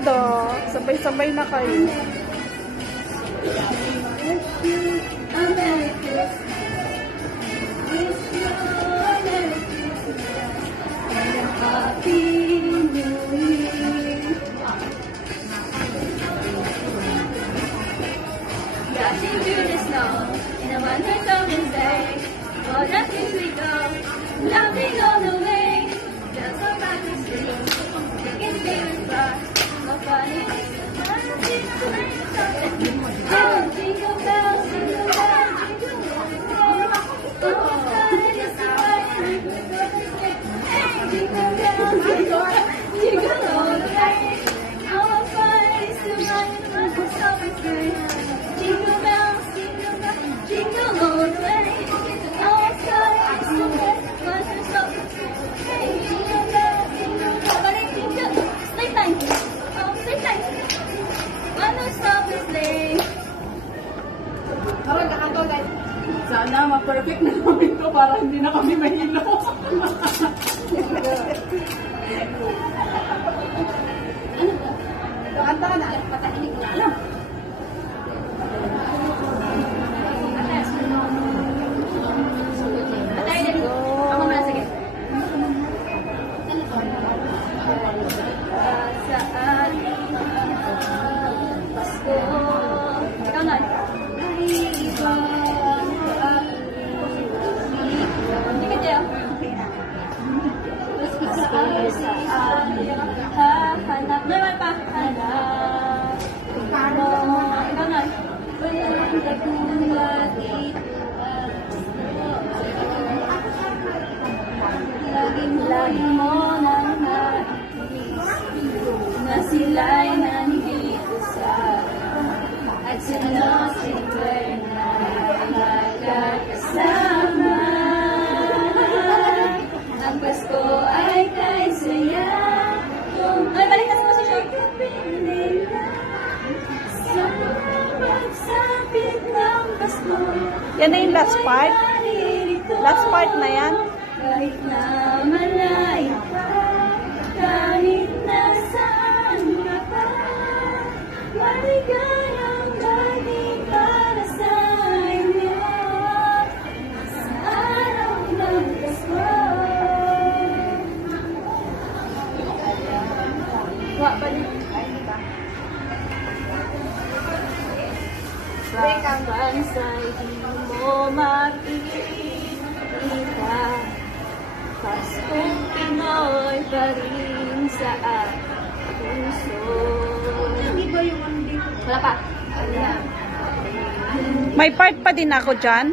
ganda. Sabay-sabay na kayo. Dashing through the snow in a one-horse sleigh. Oh, dashing we go, laughing all the way. Just so back to sleep, taking spirits far. No fun it is. Oh, jingle bells, jingle bells, jingle bells. Oh, fun it is to ride in a one-horse. Hey, jingle bells, jingle bells, jingle all the way. Oh, fun it is to ride in a one-horse sleigh. Jingle bells, jingle bells, jingle all the way. Oh, fun it is to ride in a one-horse sleigh. Hey, jingle bells, jingle bells, but it's jingle sleigh time. Oh, sleigh time. One-horse sleigh. Parang nakato guys. Sana ma-perfect na namin to para hindi na kami mahilo. Kanta ka na. Patahimik na alam. Ako muna, sige. Sa ating Pasko. Ikaw na. Hindi ka dyan. Sa ating hahanap. Naman pa. Hanap. Ikaw na. Walang katulad ito. Lagi mo nang nais na sila'y nandito sa at sino siyempre na magkakasama. Ang Pasko ay kay saya. Ay, balik na sa posisyon. Sa pagsapit ng Pasko. Yan na yung last part? Last part na yan? Kahit na malayo pa, kahit nasaan ka pa, maligayang dating para sa inyo, sa araw ng Pasko. Wak pa din. Sa bansa'y di mo makikita, Paskong Pinoy pa rin sa ating puso. Wala pa. May part pa din ako dyan.